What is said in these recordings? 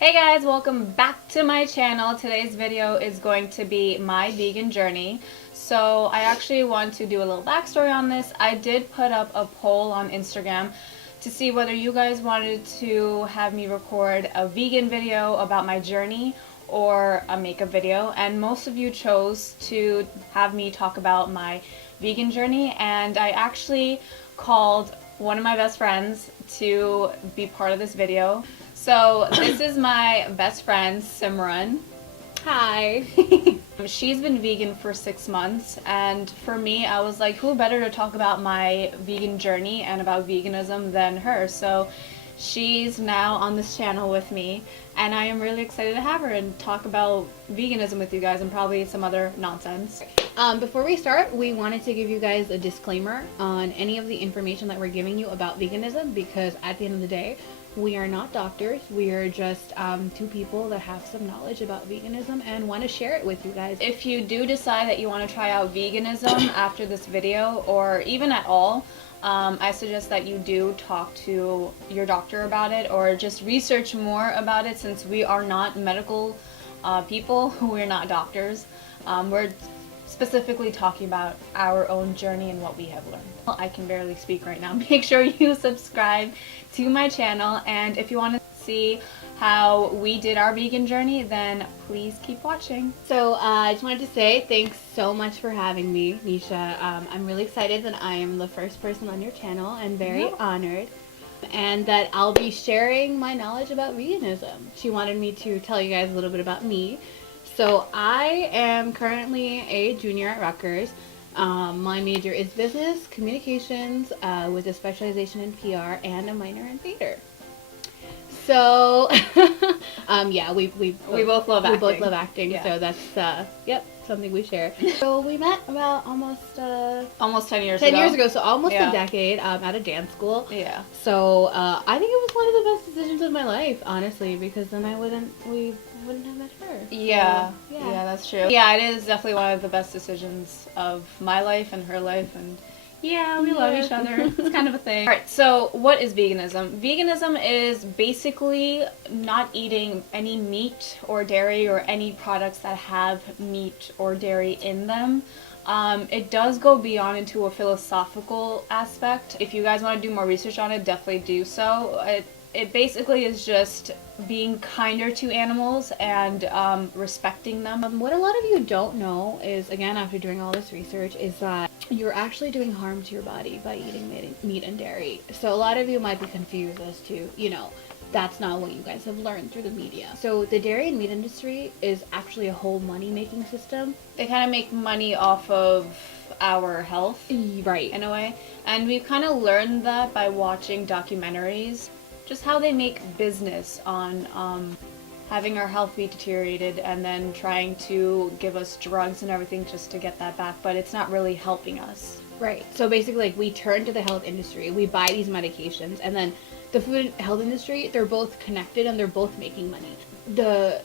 Hey guys, welcome back to my channel. Today's video is going to be my vegan journey. So I actually want to do a little backstory on this. I did put up a poll on Instagram to see whether you guys wanted to have me record a vegan video about my journey or a makeup video, and most of you chose to have me talk about my vegan journey, and I actually called one of my best friends to be part of this video. So this is my best friend, Simran. Hi. She's been vegan for 6 months, and for me, I was like, who better to talk about my vegan journey and about veganism than her? So she's now on this channel with me, and I am really excited to have her and talk about veganism with you guys and probably some other nonsense. Before we start, we wanted to give you guys a disclaimer on any of the information that we're giving you about veganism, because at the end of the day, we are not doctors. We are just two people that have some knowledge about veganism and want to share it with you guys. If you do decide that you want to try out veganism after this video, or even at all, I suggest that you do talk to your doctor about it, or just research more about it, since we are not medical people. We're not doctors. We're specifically talking about our own journey and what we have learned. I can barely speak right now. Make sure you subscribe to my channel, and if you want to see how we did our vegan journey, then please keep watching. So I just wanted to say thanks so much for having me, Nisha. I'm really excited that I am the first person on your channel and very honored, and that I'll be sharing my knowledge about veganism. She wanted me to tell you guys a little bit about me. So I am currently a junior at Rutgers. My major is business communications with a specialization in PR and a minor in theater. So yeah, we both love acting. We both love acting, yeah. So that's something we share. So we met about almost 10 years 10 ago. years ago, so almost Yeah. a decade at a dance school. Yeah. So I think it was one of the best decisions of my life, honestly, because then we wouldn't have met her. Yeah. So, Yeah, that's true. Yeah, it is definitely one of the best decisions of my life and her life, and yeah, we love each other. It's kind of a thing. Alright, so what is veganism? Veganism is basically not eating any meat or dairy or any products that have meat or dairy in them. It does go beyond into a philosophical aspect. If you guys want to do more research on it, definitely do so. It basically is just being kinder to animals and respecting them. What a lot of you don't know is, again, after doing all this research, is that you're actually doing harm to your body by eating meat and dairy. So a lot of you might be confused as to, that's not what you guys have learned through the media. So the dairy and meat industry is actually a whole money-making system. They kind of make money off of our health, right, in a way. And we've kind of learned that by watching documentaries. Just how they make business on having our health be deteriorated and then trying to give us drugs and everything just to get that back, but it's not really helping us. Right. So basically, we turn to the health industry, we buy these medications, and then the food and health industry, they're both connected and they're both making money. The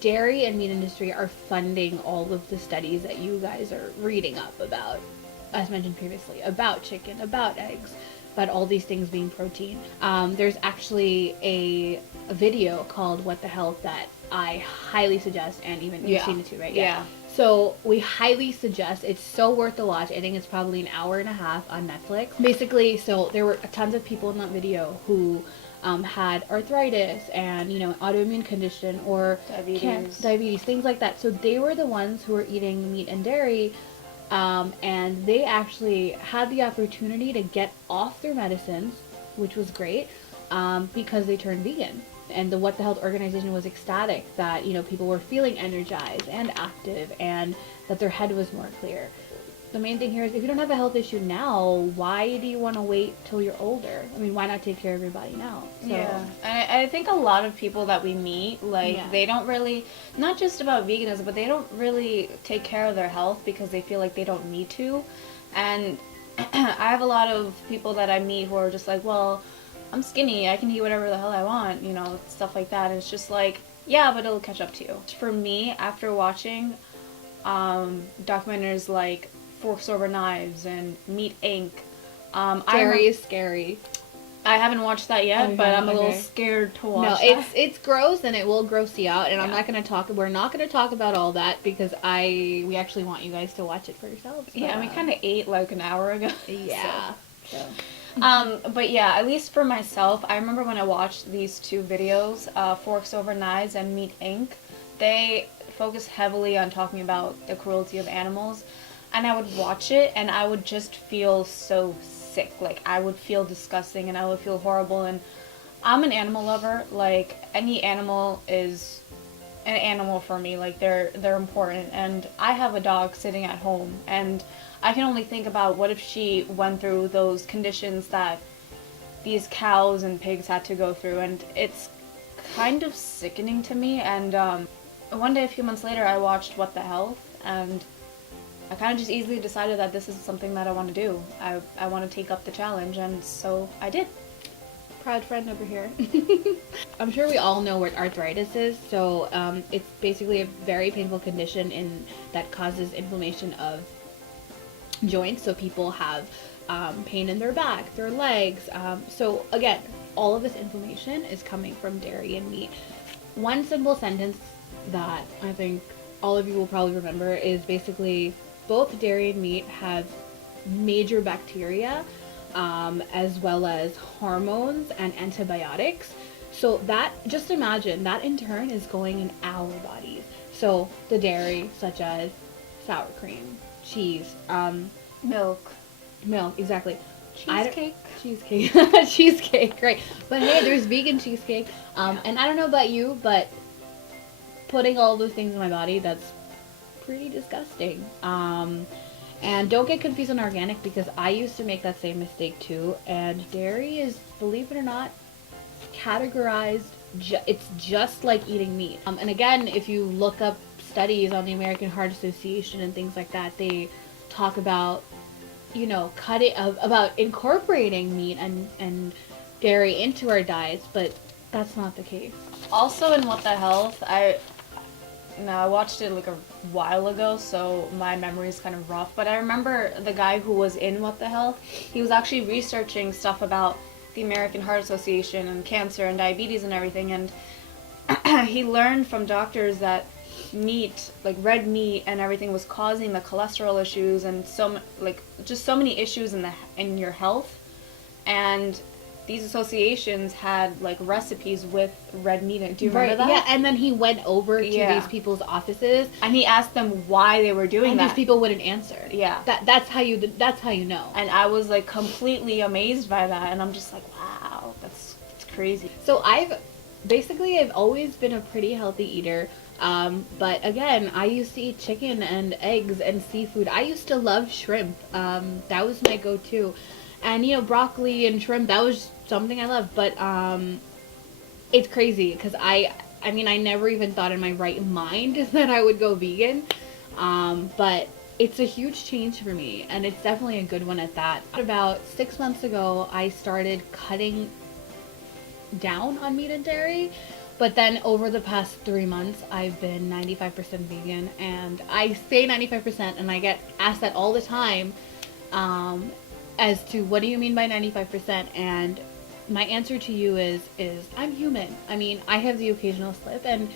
dairy and meat industry are funding all of the studies that you guys are reading up about, as mentioned previously, about chicken, about eggs, about all these things being protein. There's actually a video called What the Health that I highly suggest, and even you've seen it too, right? Yeah. So we highly suggest, it's so worth the watch. I think it's probably an hour and a half on Netflix. Basically, so there were tons of people in that video who had arthritis and, autoimmune condition or diabetes, things like that. So they were the ones who were eating meat and dairy, and they actually had the opportunity to get off their medicines, which was great, because they turned vegan. And the What the Health organization was ecstatic that, people were feeling energized and active and that their head was more clear. The main thing here is, if you don't have a health issue now, why do you want to wait till you're older? I mean, why not take care of your body now? So. Yeah, and I think a lot of people that we meet, they don't really, not just about veganism, but they don't really take care of their health because they feel like they don't need to. And I have a lot of people that I meet who are just like, well, I'm skinny, I can eat whatever the hell I want, stuff like that. And it's just like, yeah, but it'll catch up to you. For me, after watching documentaries like Forks Over Knives and Meat Inc., Dairy is scary. I haven't watched that yet, but I'm a little scared to watch. No, it's gross and it will gross you out. And I'm not gonna talk. We're not gonna talk about all that because we actually want you guys to watch it for yourselves. Yeah, and we kind of ate like an hour ago. Yeah. So. But yeah, at least for myself, I remember when I watched these two videos, Forks Over Knives and Meat Inc. They focus heavily on talking about the cruelty of animals, and I would watch it and I would just feel so sick. Like, I would feel disgusting and I would feel horrible. And I'm an animal lover. Like, any animal is an animal for me. Like, they're important. And I have a dog sitting at home, and I can only think about what if she went through those conditions that these cows and pigs had to go through. And it's kind of sickening to me. And one day, a few months later, I watched What the Health, and I kind of just easily decided that this is something that I want to do. I want to take up the challenge, and so I did. Proud friend over here. I'm sure we all know what arthritis is. So it's basically a very painful condition that causes inflammation of joints. So people have pain in their back, their legs. So again, all of this inflammation is coming from dairy and meat. One simple sentence that I think all of you will probably remember is basically both dairy and meat have major bacteria, as well as hormones and antibiotics. So that, just imagine, that in turn is going in our bodies. So the dairy, such as sour cream, cheese, Milk, exactly. cheesecake. Cheesecake, right. But hey, there's vegan cheesecake. And I don't know about you, but putting all those things in my body, that's pretty disgusting. And don't get confused on organic, because I used to make that same mistake too. And dairy is, believe it or not, categorized, it's just like eating meat. And again, if you look up studies on the American Heart Association and things like that, they talk about, about incorporating meat and dairy into our diets, but that's not the case. Also, in What the Health, I watched it like a while ago, so my memory is kind of rough, but I remember the guy who was in What the Health, he was actually researching stuff about the American Heart Association and cancer and diabetes and everything, and he learned from doctors that meat, like red meat and everything, was causing the cholesterol issues and just so many issues in your health. And these associations had like recipes with red meat. Do you remember that? Yeah, and then he went over to these people's offices and he asked them why they were doing that. And these people wouldn't answer. Yeah. That's how you know. And I was like completely amazed by that, and I'm just like, wow, that's crazy. So I've always been a pretty healthy eater. But again, I used to eat chicken and eggs and seafood. I used to love shrimp. That was my go-to. And, broccoli and shrimp, that was something I loved. But it's crazy because I never even thought in my right mind that I would go vegan. But it's a huge change for me, and it's definitely a good one at that. About 6 months ago, I started cutting down on meat and dairy. But then over the past 3 months, I've been 95% vegan. And I say 95%, and I get asked that all the time, as to what do you mean by 95%? And my answer to you is I'm human. I mean, I have the occasional slip, and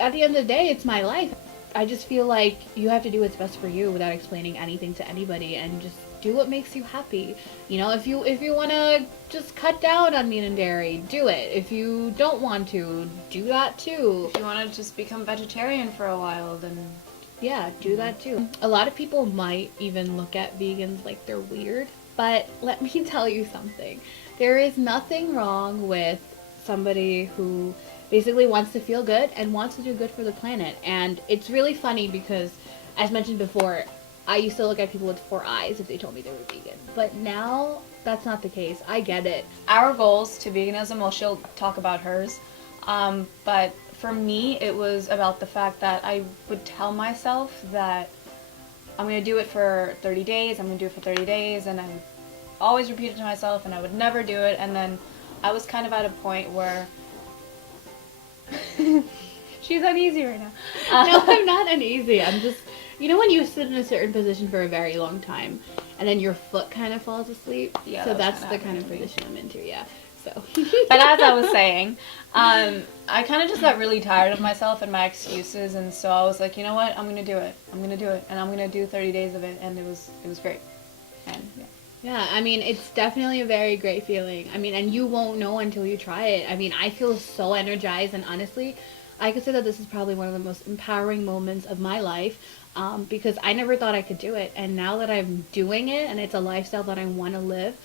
at the end of the day, it's my life. I just feel like you have to do what's best for you without explaining anything to anybody, and just do what makes you happy. If you want to just cut down on meat and dairy, do it. If you don't want to, do that too. If you want to just become vegetarian for a while, then yeah, do that too. A lot of people might even look at vegans like they're weird, but let me tell you something. There is nothing wrong with somebody who basically wants to feel good and wants to do good for the planet. And it's really funny because, as mentioned before, I used to look at people with 4 eyes if they told me they were vegan. But now, that's not the case. I get it. Our goals to veganism, well, she'll talk about hers, but for me, it was about the fact that I would tell myself that I'm going to do it for 30 days, I'm going to do it for 30 days, and I would always repeat it to myself, and I would never do it, and then I was kind of at a point where she's uneasy right now. No, I'm not uneasy. I'm just, when you sit in a certain position for a very long time, and then your foot kind of falls asleep. Yeah, so that was that's kinda the kind of happening to me. position I'm into. Yeah. So. But as I was saying, I kind of just got really tired of myself and my excuses, and so I was like, you know what, I'm gonna do it. I'm gonna do it, and I'm gonna do 30 days of it, and it was great. And yeah. Yeah, I mean, it's definitely a very great feeling. I mean, and you won't know until you try it. I mean, I feel so energized, and honestly, I could say that this is probably one of the most empowering moments of my life, because I never thought I could do it, and now that I'm doing it, and it's a lifestyle that I want to live,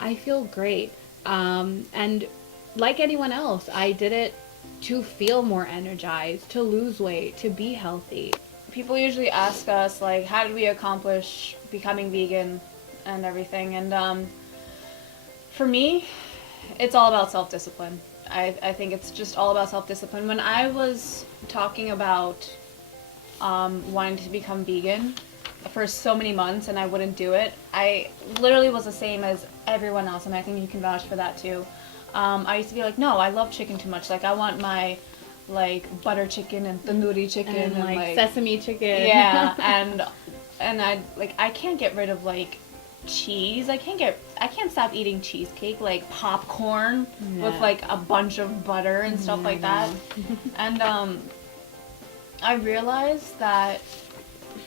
I feel great. And like anyone else, I did it to feel more energized, to lose weight, to be healthy. People usually ask us, like, how did we accomplish becoming vegan and everything, and for me, it's all about self-discipline. I think it's just all about self-discipline. When I was talking about wanting to become vegan for so many months and I wouldn't do it, I literally was the same as everyone else, and I think you can vouch for that too. I used to be like, no, I love chicken too much. Like, I want my, like, butter chicken and tandoori chicken And, like, sesame chicken. Yeah, and I can't get rid of, like, cheese. I can't stop eating cheesecake, like popcorn with, like, a bunch of butter and stuff like that. And I realized that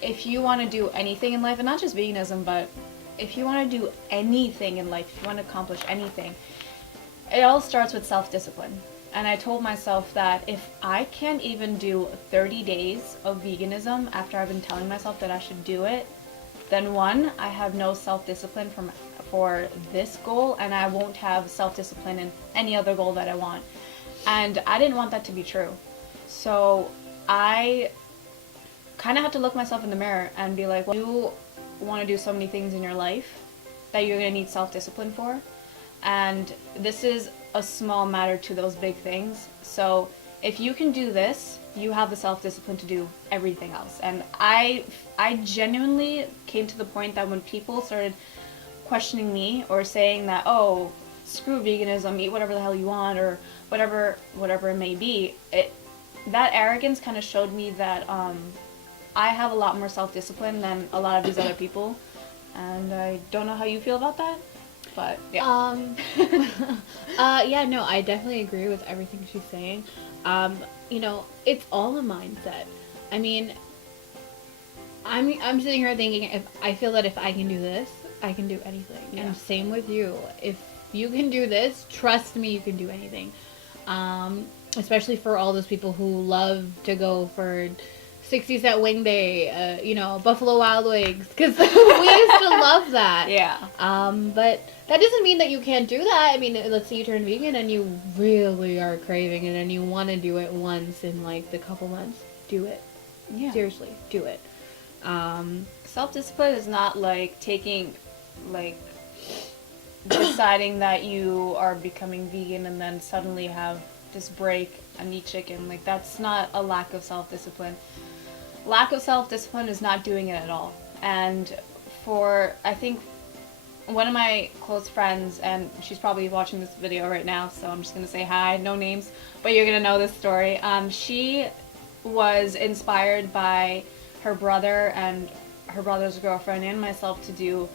if you want to do anything in life, and not just veganism, but if you want to do anything in life, if you want to accomplish anything, it all starts with self-discipline. And I told myself that if I can't even do 30 days of veganism after I've been telling myself that I should do it, then one, I have no self-discipline for this goal, and I won't have self-discipline in any other goal that I want. And I didn't want that to be true. So I kind of had to look myself in the mirror and be like, well, you want to do so many things in your life that you're going to need self-discipline for. And this is a small matter to those big things. So if you can do this, you have the self-discipline to do everything else. And I genuinely came to the point that when people started questioning me or saying that, oh, screw veganism, eat whatever the hell you want, or whatever it may be, that arrogance kind of showed me that I have a lot more self-discipline than a lot of these other people. And I don't know how you feel about that. But yeah. Yeah, no, I definitely agree with everything she's saying. You know, it's all a mindset. I mean, I'm sitting here thinking, if I feel that if I can do this, I can do anything. Yeah. And same with you. If you can do this, trust me, you can do anything. Especially for all those people who love to go for 60-cent wing day, you know, Buffalo Wild Wings, because we used to love that. Yeah. But that doesn't mean that you can't do that. I mean, let's say you turn vegan and you really are craving it and you want to do it once in, like, the couple months. Do it. Yeah. Seriously, do it. Self-discipline is not like taking, like, deciding that you are becoming vegan and then suddenly have this break and eat chicken. Like, that's not a lack of self-discipline. Lack of self-discipline is not doing it at all. And I think one of my close friends, and she's probably watching this video right now, so I'm just going to say hi, no names, but you're going to know this story. She was inspired by her brother and her brother's girlfriend and myself to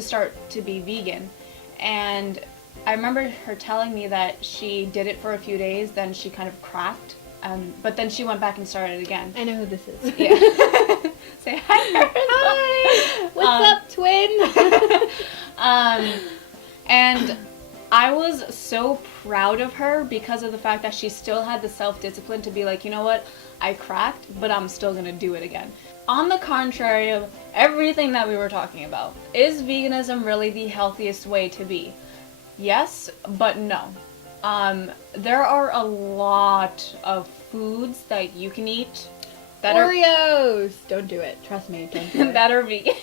start to be vegan. And I remember her telling me that she did it for a few days, then she kind of cracked, but then she went back and started again. I know who this is. Yeah. Say hi. Hi. What's up, twin? And I was so proud of her because of the fact that she still had the self-discipline to be like, you know what, I cracked, but I'm still gonna do it again. On the contrary of everything that we were talking about, is veganism really the healthiest way to be? Yes, but no. There are a lot of foods that you can eat that Oreos! Don't do it. Trust me, don't do it. that are vegan.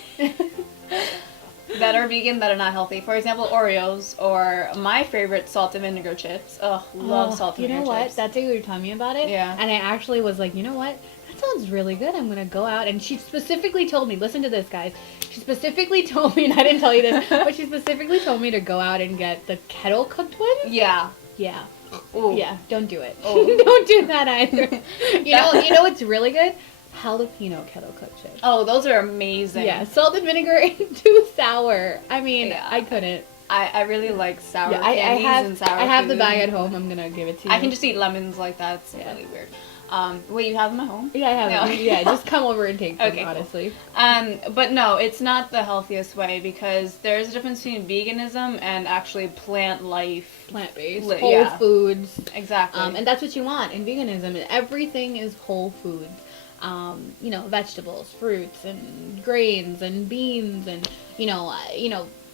That are vegan, that are not healthy. For example, Oreos, or my favorite, salt and vinegar chips. Ugh, love salt and vinegar chips. You know what? That day you were telling me about it, Yeah. and I actually was like, you know what? That sounds really good. I'm gonna go out. And she specifically told me, listen to this, guys. She specifically told me, and I didn't tell you this, but she specifically told me to go out and get the kettle cooked ones. Yeah. Yeah. Ooh. Yeah. Don't do it. Ooh. Don't do that either. You know what's really good? jalapeno kettle cooked chips. Oh, those are amazing. Yeah, salt and vinegar and too sour. I mean, Yeah. I couldn't. I really like sour Yeah, I candies have and sour I have the food. bag at home. I'm gonna give it to you. I can just eat lemons like that. It's Yeah. really weird. Wait, you have them at home? Yeah, I have No. it. Yeah, just come over and take them. Okay, cool. Honestly. But no, it's not the healthiest way because there's a difference between veganism and actually plant life. Plant-based, Li- whole yeah. foods. Exactly. And that's what you want in veganism. Everything is whole foods. You know, vegetables, fruits, and grains, and beans, and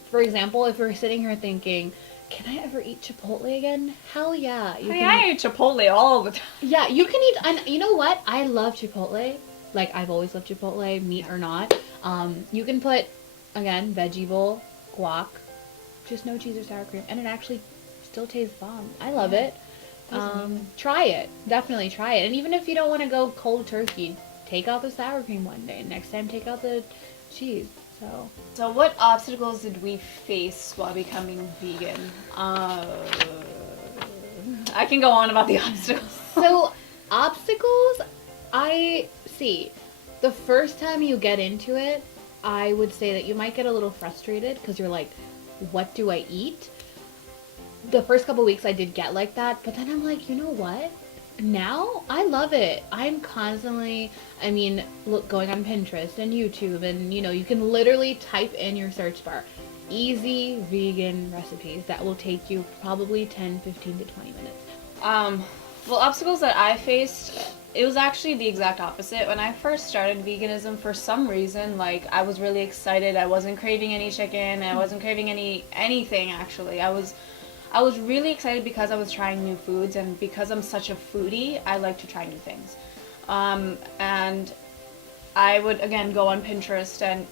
for example, if we're sitting here thinking, can I ever eat Chipotle again? Hell yeah. I eat Chipotle all the time. Yeah, you can eat, and you know what? I love Chipotle. Like, I've always loved Chipotle, meat or not. You can put, again, veggie bowl, guac, just no cheese or sour cream, and it actually still tastes bomb. I love it. Try it. Definitely try it. And even if you don't want to go cold turkey, take out the sour cream one day. Next time, take out the cheese. So what obstacles did we face while becoming vegan? I can go on about the obstacles. So, obstacles, I see. The first time you get into it, I would say that you might get a little frustrated because you're like, what do I eat? The first couple weeks I did get like that, but then I'm like, you know what? Now I love it. I'm constantly, going on Pinterest and YouTube, and you can literally type in your search bar easy vegan recipes that will take you probably 10, 15 to 20 minutes. Well, obstacles that I faced, it was actually the exact opposite. When I first started veganism, for some reason, like, I was really excited. I wasn't craving any chicken. I wasn't craving anything, actually. I was really excited because I was trying new foods, and because I'm such a foodie, I like to try new things. And I would, again, go on Pinterest, and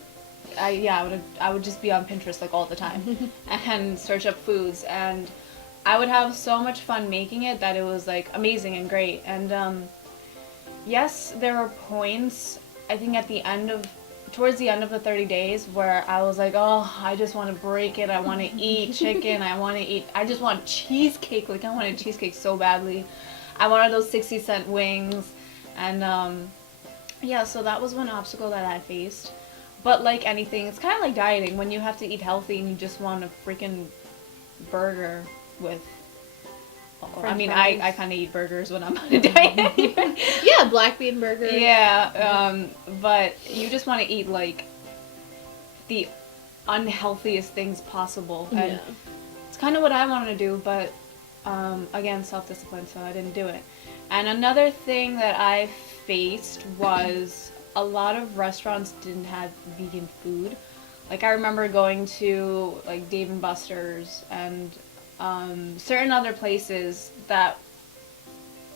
I would just be on Pinterest like all the time and search up foods, and I would have so much fun making it that it was like amazing and great. And yes, there were points, I think towards the end of the 30 days where I was like, oh, I just want to break it. I want to eat chicken. I just want cheesecake. Like, I wanted cheesecake so badly. I wanted those 60-cent wings. And so that was one obstacle that I faced. But like anything, it's kind of like dieting when you have to eat healthy and you just want a freaking burger with... I kind of eat burgers when I'm on a diet. Yeah, black bean burgers. Yeah, but you just want to eat like the unhealthiest things possible, and it's kind of what I wanted to do. But again, self-discipline, so I didn't do it. And another thing that I faced was a lot of restaurants didn't have vegan food. Like, I remember going to like Dave and Buster's and certain other places that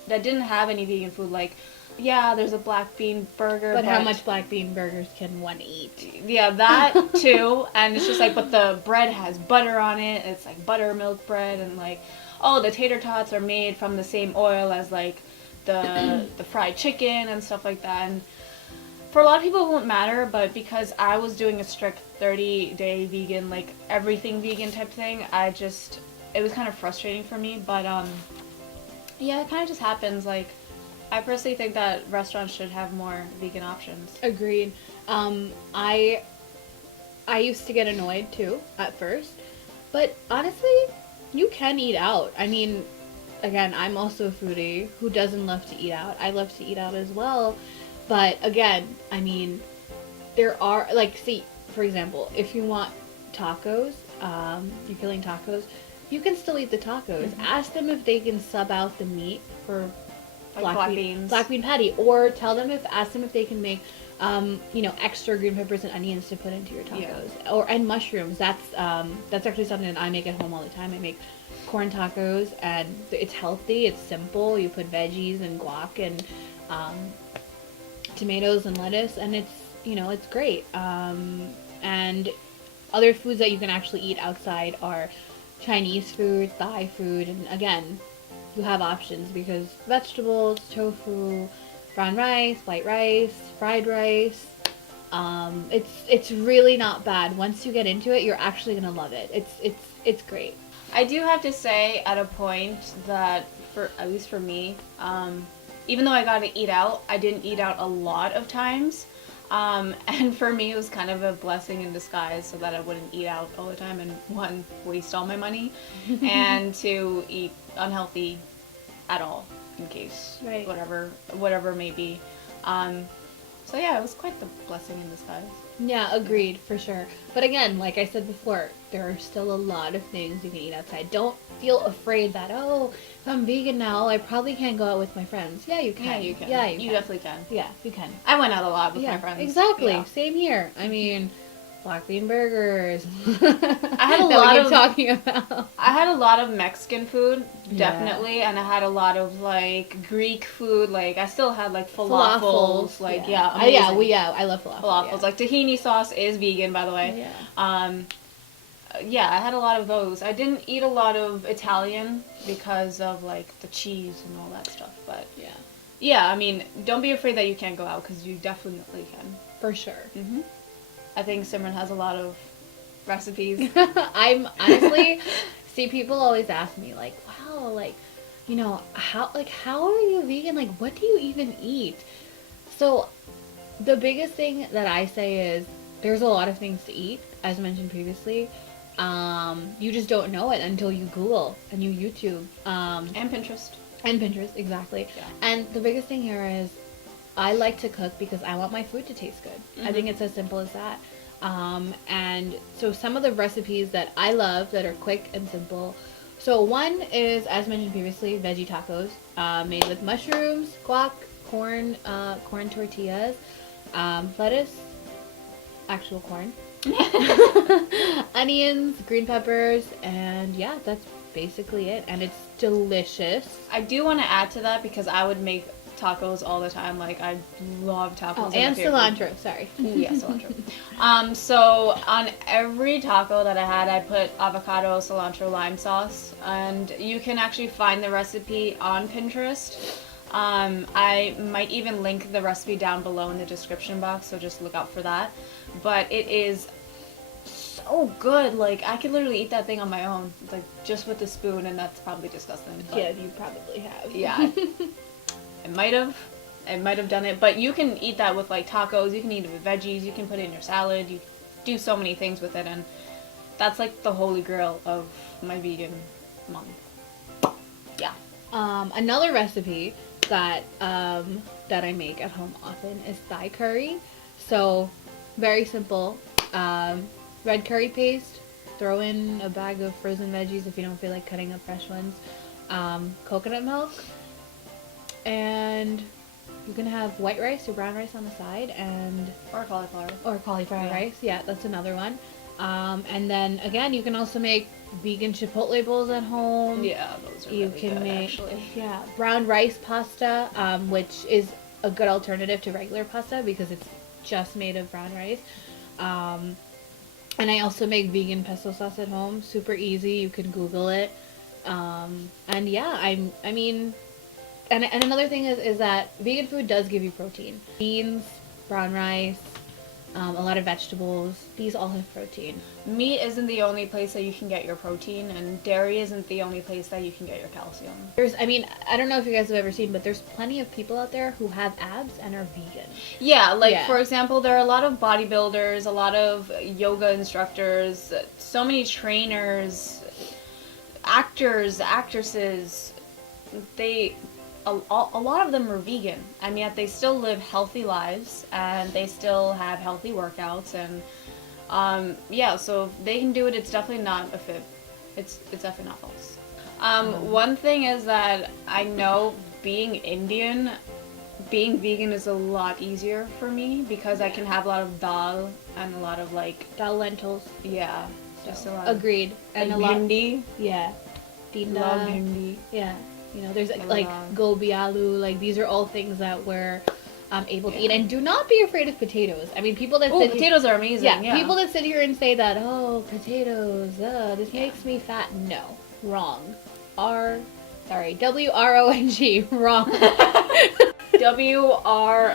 didn't have any vegan food. Like, yeah, there's a black bean burger, but how much black bean burgers can one eat? Yeah, that too. And it's just like, but the bread has butter on it. It's like buttermilk bread, and like, oh, the tater tots are made from the same oil as like the fried chicken and stuff like that. And for a lot of people it won't matter, but because I was doing a strict 30-day vegan, like everything vegan type thing, it was kind of frustrating for me. But yeah, it kind of just happens. Like, I personally think that restaurants should have more vegan options. Agreed. I used to get annoyed too at first, but honestly, you can eat out. I mean, again, I'm also a foodie who doesn't love to eat out. I love to eat out as well, but again, I mean, there are, like, see, for example, if you want tacos, you're feeling tacos, you can still eat the tacos. Mm-hmm. Ask them if they can sub out the meat for black bean patty, or ask them if they can make extra green peppers and onions to put into your tacos, and mushrooms. That's actually something that I make at home all the time. I make corn tacos, and it's healthy, it's simple. You put veggies and guac and tomatoes and lettuce, and it's great. And other foods that you can actually eat outside are Chinese food, Thai food, and again, you have options because vegetables, tofu, brown rice, white rice, fried rice. It's really not bad. Once you get into it, you're actually gonna love it. It's great. I do have to say, at a point that, at least for me, even though I got to eat out, I didn't eat out a lot of times. And for me, it was kind of a blessing in disguise so that I wouldn't eat out all the time and, one, waste all my money, and two, eat unhealthy at all in case Right. whatever may be. So yeah, it was quite the blessing in disguise. Yeah, agreed, for sure. But again, like I said before, there are still a lot of things you can eat outside. Don't feel afraid that, oh, if I'm vegan now, I probably can't go out with my friends. Yeah, you can. Yeah, you can. Yeah, you definitely can. Yeah, you can. I went out a lot with Yeah, my friends. exactly. Yeah. Same here. I mean, black bean burgers. I had a That lot we keep of talking about. I had a lot of Mexican food, Yeah. definitely, and I had a lot of like Greek food. Like I still had like falafels. Like yeah, amazing. I love falafel. Falafels. Yeah. Like tahini sauce is vegan, by the way. Yeah. Yeah, I had a lot of those. I didn't eat a lot of Italian because of like the cheese and all that stuff. But Yeah. yeah, I mean, don't be afraid that you can't go out because you definitely can. For sure. Hmm I think Simran has a lot of recipes. I'm honestly see people always ask me like, wow, like, you know, how are you vegan? Like, what do you even eat? So the biggest thing that I say is there's a lot of things to eat, as mentioned previously. You just don't know it until you Google and you YouTube. And Pinterest. And Pinterest, exactly. Yeah. And the biggest thing here is I like to cook because I want my food to taste good. I think it's as simple as that. And so some of the recipes that I love that are quick and simple. So one is, as mentioned previously, veggie tacos, made with mushrooms, guac, corn tortillas, lettuce, actual corn, onions, green peppers, and yeah, that's basically it. And it's delicious. I do want to add to that because I would make tacos all the time. Like I love tacos. Oh, and cilantro. Sorry. Ooh, yeah, cilantro. So on every taco that I had, I put avocado, cilantro, lime sauce, and you can actually find the recipe on Pinterest. I might even link the recipe down below in the description box, so just look out for that. But it is so good. Like I could literally eat that thing on my own, like just with a spoon, and that's probably disgusting. But Yeah, you probably have. yeah. I might have done it, but you can eat that with like tacos, you can eat it with veggies, you can put it in your salad, you do so many things with it, and that's like the holy grail of my vegan month. Yeah. Another recipe that that I make at home often is Thai curry. So very simple. Red curry paste, throw in a bag of frozen veggies if you don't feel like cutting up fresh ones, coconut milk, and you can have white rice or brown rice on the side, and Or cauliflower. rice. Yeah, that's another one. And then again, you can also make vegan chipotle bowls at home. Yeah, those are You really can good, make actually. brown rice pasta, which is a good alternative to regular pasta because it's just made of brown rice. And I also make vegan pesto sauce at home. Super easy. You can Google it. And yeah, I mean, and another thing is that vegan food does give you protein. Beans, brown rice, a lot of vegetables. These all have protein. Meat isn't the only place that you can get your protein, and dairy isn't the only place that you can get your calcium. I mean, I don't know if you guys have ever seen, but there's plenty of people out there who have abs and are vegan. Yeah, like Yeah. for example, there are a lot of bodybuilders, a lot of yoga instructors, so many trainers, actors, actresses. A lot of them are vegan, and yet they still live healthy lives, and they still have healthy workouts, and yeah, so if they can do it, it's definitely not a fib. It's definitely not false. One thing is that I know being Indian, being vegan is a lot easier for me because I can have a lot of dal and a lot of like Dal lentils. yeah, just a lot. Agreed. And And a lot. bhindi. Yeah. Dinda. Love bhindi. Yeah. You know, there's Love like that. gobi aloo. Like these are all things that we're able to eat. And do not be afraid of potatoes. I mean, people that Oh, sit potatoes are amazing. here, Yeah, people that sit here and say that, oh, potatoes, this Yeah. makes me fat. No, wrong. WRONG, wrong.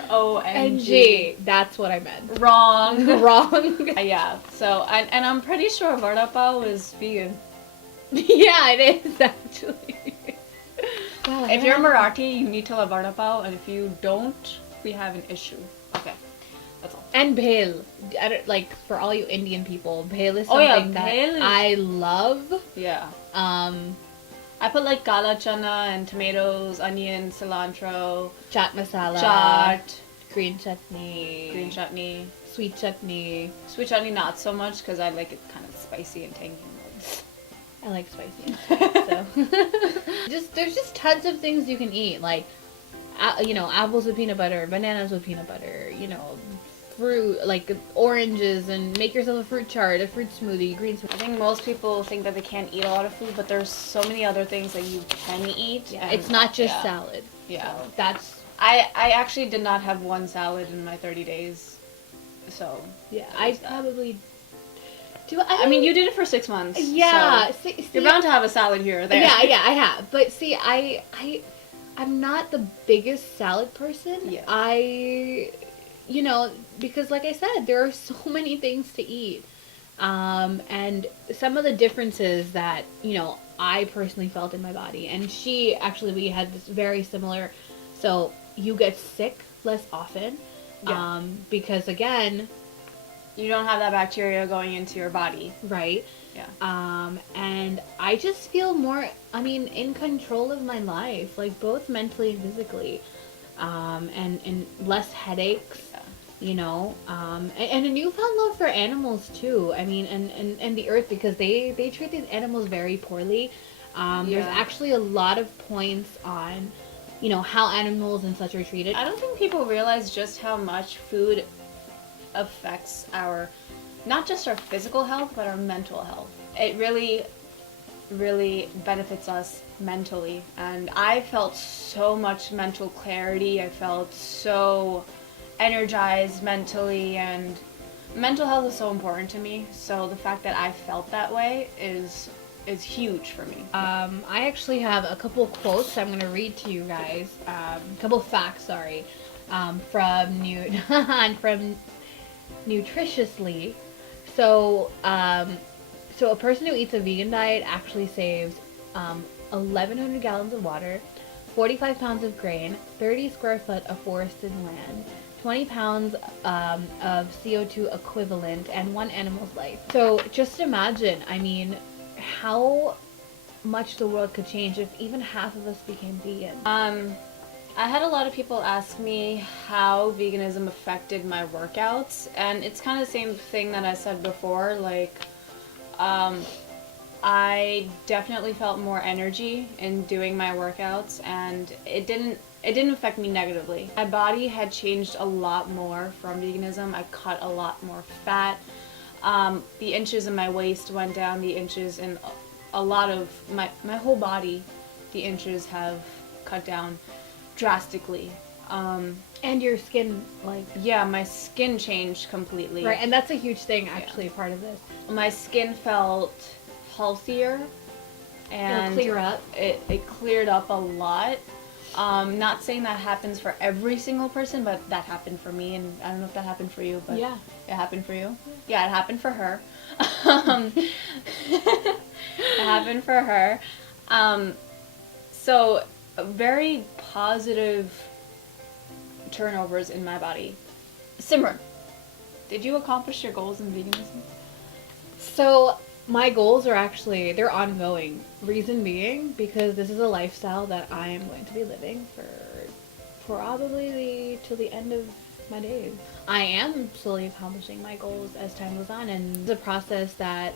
WRONG. That's what I meant. Wrong. Wrong. Yeah. So and I'm pretty sure vada pav is vegan. Yeah, it is actually. Wow, If you're Marathi, you need to love vada pav, and if you don't, we have an issue. Okay, that's all. And bhel. Like, for all you Indian people, bhel is Oh, yeah, something that bhel is- I love. Yeah. Um, I put like kala chana and tomatoes, onion, cilantro, chaat masala. chaat, Green chutney. green chutney. Sweet chutney. Sweet chutney, not so much because I like it kind of spicy and tangy. I like spicy. So there's just tons of things you can eat, like you know, apples with peanut butter, bananas with peanut butter, you know, fruit like oranges, and make yourself a fruit chart, a fruit smoothie, green smoothie. I think most people think that they can't eat a lot of food, but there's so many other things that you can eat. Yeah, and- it's not just yeah. salad. Yeah. So that's I actually did not have one salad in my 30 days. So, yeah. that I was that. probably do. I mean, you did it for 6 months. Yeah. So See, you're bound to have a salad here or there. Yeah, I have. But see, I'm not the biggest salad person. Yeah. You know, because like I said, there are so many things to eat. And some of the differences that, you know, I personally felt in my body. And we had this very similar. So you get sick less often. Yeah. Because again, You don't have that bacteria going into your body. right? Yeah. And I just feel more, in control of my life, like both mentally and physically. And less headaches, Yeah. you know, and a newfound love for animals too. I mean, and the earth, because they treat these animals very poorly. There's Yeah. actually a lot of points on, you know, how animals and such are treated. I don't think people realize just how much food affects not just our physical health, but our mental health. It really, really benefits us mentally. And I felt so much mental clarity. I felt so energized mentally, and mental health is so important to me. So the fact that I felt that way is huge for me. I actually have a couple of quotes I'm going to read to you guys. A couple of facts, sorry, from from Nutritiously. So, so a person who eats a vegan diet actually saves 1,100 gallons of water, 45 pounds of grain, 30 square foot of forested land, 20 pounds of CO2 equivalent, and one animal's life. So just imagine, how much the world could change if even half of us became vegan. I had a lot of people ask me how veganism affected my workouts, and it's kind of the same thing that I said before. Like, I definitely felt more energy in doing my workouts, and it didn't affect me negatively. My body had changed a lot more from veganism. I cut a lot more fat. The inches in my waist went down. The inches in a lot of my whole body, the inches have cut down drastically. And your skin, like... Yeah, my skin changed completely. Right, and that's a huge thing, actually, part of this. My skin felt healthier, and It'll clear up. It cleared up a lot. Not saying that happens for every single person, but that happened for me, and I don't know if that happened for you, but Yeah. It happened for you. Yeah, it happened for her. It happened for her. So very positive turnovers in my body. Simran, did you accomplish your goals in veganism? So my goals are actually, they're ongoing. Reason being, because this is a lifestyle that I am going to be living for probably till the end of my days. I am slowly accomplishing my goals as time goes on, and it's a process that,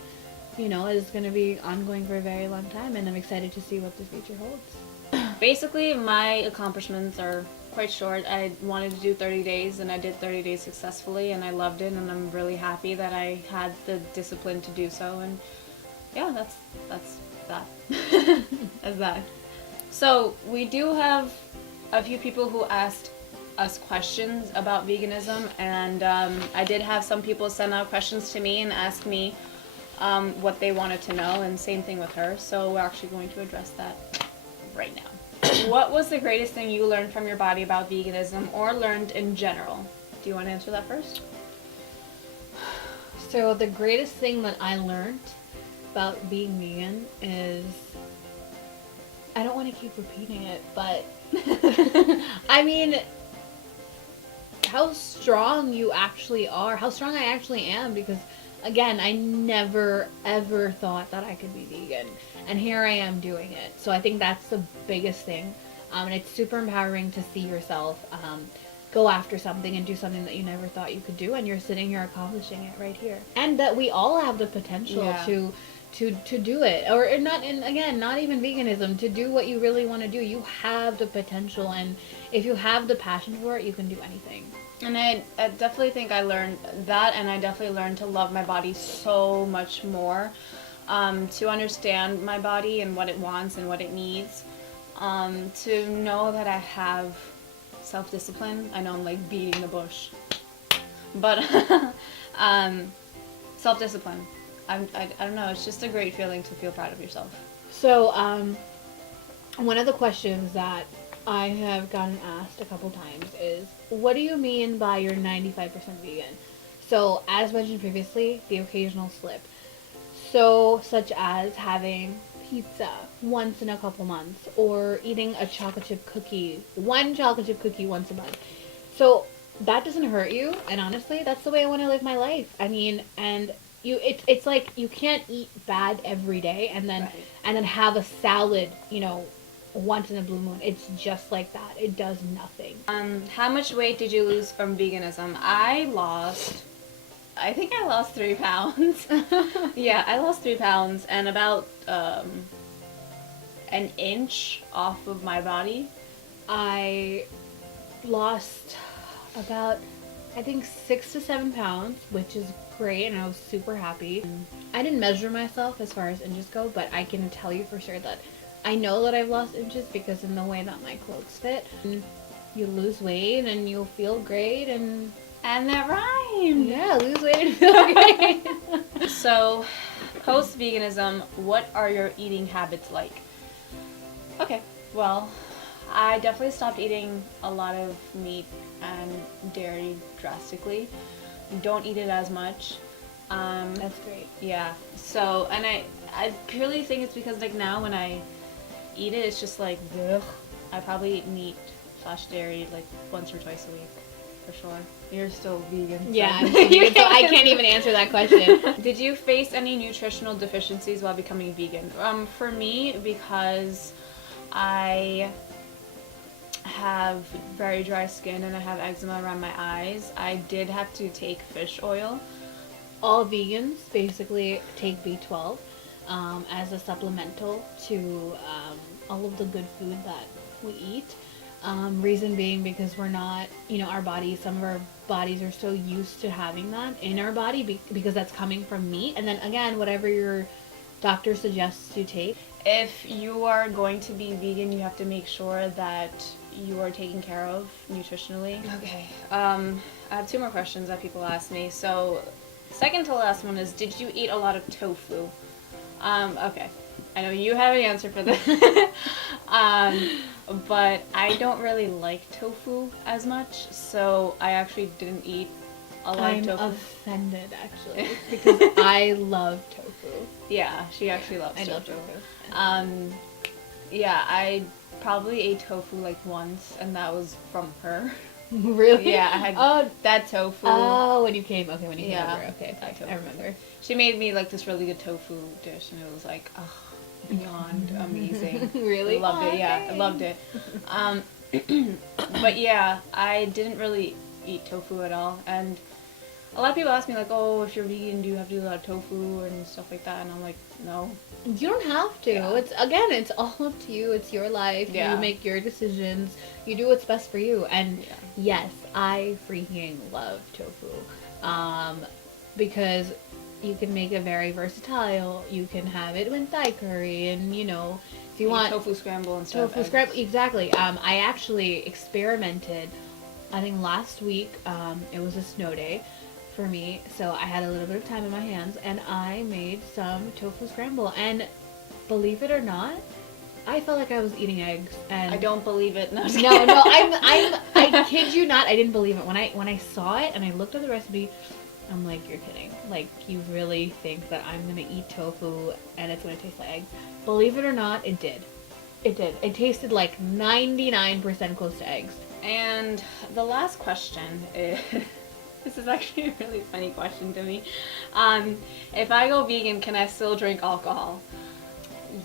you know, is going to be ongoing for a very long time, and I'm excited to see what the future holds. Basically, my accomplishments are quite short. I wanted to do 30 days, and I did 30 days successfully, and I loved it, and I'm really happy that I had the discipline to do so. And yeah, that's that. That's that. So we do have a few people who asked us questions about veganism, and I did have some people send out questions to me and ask me what they wanted to know, and same thing with her. So we're actually going to address that right now. What was the greatest thing you learned from your body about veganism, or learned in general? Do you want to answer that first? So the greatest thing that I learned about being vegan is I don't want to keep repeating it, but I mean, how strong you actually are, how strong I actually am, because again, I never ever thought that I could be vegan, and here I am doing it. So I think that's the biggest thing, and it's super empowering to see yourself go after something and do something that you never thought you could do, and you're sitting here accomplishing it right here, and that we all have the potential Yeah. to do it, or not, and again, not even veganism, to do what you really want to do. You have the potential, and if you have the passion for it, you can do anything. And I definitely think I learned that, and I definitely learned to love my body so much more, to understand my body and what it wants and what it needs, to know that I have self-discipline. I know I'm like beating the bush, but self-discipline. I don't know, it's just a great feeling to feel proud of yourself. So, one of the questions that I have gotten asked a couple times is, what do you mean by you're 95% vegan? So, as mentioned previously, the occasional slip. So, such as having pizza once in a couple months, or eating a chocolate chip cookie, one chocolate chip cookie once a month. So, that doesn't hurt you, and honestly, that's the way I want to live my life. I mean, and it's like you can't eat bad every day and then Right. and then have a salad, once in a blue moon. It's just like that. It does nothing. How much weight did you lose from veganism? I think I lost 3 pounds. Yeah, I lost 3 pounds and about an inch off of my body. I lost about, I think, 6 to 7 pounds, which is great, and I was super happy. I didn't measure myself as far as inches go, but I can tell you for sure that I know that I've lost inches because in the way that my clothes fit. You lose weight and you'll feel great, and that rhymed. yeah, lose weight and feel great. So, post-veganism, what are your eating habits like? Okay, well, I definitely stopped eating a lot of meat and dairy drastically. Don't eat it as much. That's great. Yeah. So, and I purely think it's because like now when I eat it, it's just like, ugh. I probably eat meat / dairy like once or twice a week, for sure. You're still vegan. So. Yeah, I'm vegan, so I can't even answer that question. Did you face any nutritional deficiencies while becoming vegan? For me, because I have very dry skin and I have eczema around my eyes, I did have to take fish oil. All vegans basically take B12 as a supplemental to all of the good food that we eat. Reason being because we're not, our bodies, some of our bodies are so used to having that in our body because that's coming from meat. And then again, whatever your doctor suggests you take. If you are going to be vegan, you have to make sure that you are taken care of nutritionally. Okay. I have 2 more questions that people ask me. So, second to last one is, did you eat a lot of tofu? Okay. I know you have an answer for this. But I don't really like tofu as much, so I actually didn't eat a lot of tofu. I'm offended, actually, because I love tofu. Yeah, she actually loves tofu. I love tofu. Yeah, I probably ate tofu like once, and that was from her. Really? Yeah, I had that tofu. Oh, when you came over. Yeah, Okay, that tofu. I remember. She made me like this really good tofu dish, and it was like, beyond amazing. Really? I loved it. Yeah, I loved it. But yeah, I didn't really eat tofu at all, and a lot of people ask me like, oh, if you're vegan, do you have to eat a lot of tofu and stuff like that? And I'm like, no. You don't have to. Yeah. It's all up to you. It's your life. Yeah. You make your decisions. You do what's best for you. And Yeah. yes, I freaking love tofu. Because you can make it very versatile. You can have it with Thai curry, and if you want tofu scramble and stuff. tofu scramble, exactly. I actually experimented. I think last week, it was a snow day for me, so I had a little bit of time in my hands, and I made some tofu scramble, and believe it or not, I felt like I was eating eggs. And I don't believe it. No, I kid you not, I didn't believe it when I saw it and I looked at the recipe. I'm like, you're kidding. Like, you really think that I'm gonna eat tofu and it's gonna taste like eggs? Believe it or not, it did. It did. It tasted like 99% close to eggs. And the last question is, this is actually a really funny question to me. If I go vegan, can I still drink alcohol?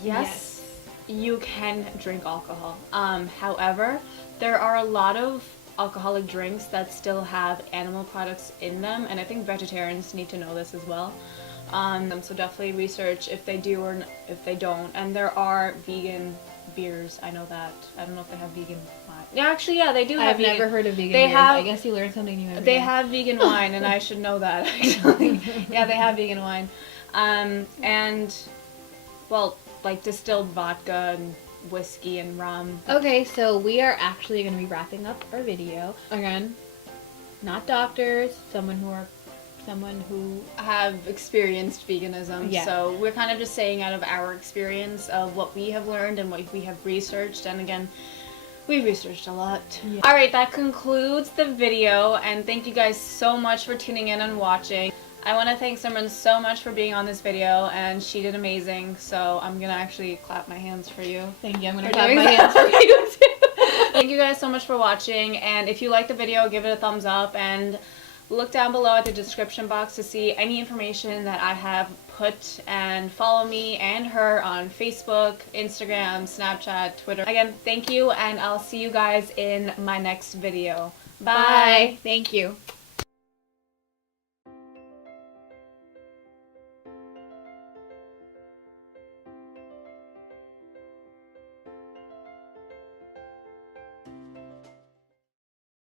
Yes, you can drink alcohol. However, there are a lot of alcoholic drinks that still have animal products in them, and I think vegetarians need to know this as well. So definitely research if they do or if they don't. And there are vegan beers. I know that. I don't know if they have vegan wine. Yeah, actually, yeah, they do have vegan. I've never heard of vegan They beers. have- I guess you learn something new every They day. have vegan wine, and I should know that, actually. Yeah, they have vegan wine. And, well, like distilled vodka and whiskey and rum. Okay, so we are actually going to be wrapping up our video. Again, not doctors, someone who Have experienced veganism. Yeah. So we're kind of just saying out of our experience of what we have learned and what we have researched. And again, we researched a lot. Yeah. Alright, that concludes the video, and thank you guys so much for tuning in and watching. I want to thank Simran so much for being on this video, and she did amazing, so I'm gonna actually clap my hands for you. Thank you. I'm going to For clap doing my that. hands for you too. Thank you guys so much for watching, and if you liked the video, give it a thumbs up, and look down below at the description box to see any information that I have put, and follow me and her on Facebook, Instagram, Snapchat, Twitter. Again, thank you, and I'll see you guys in my next video. Bye. Thank you.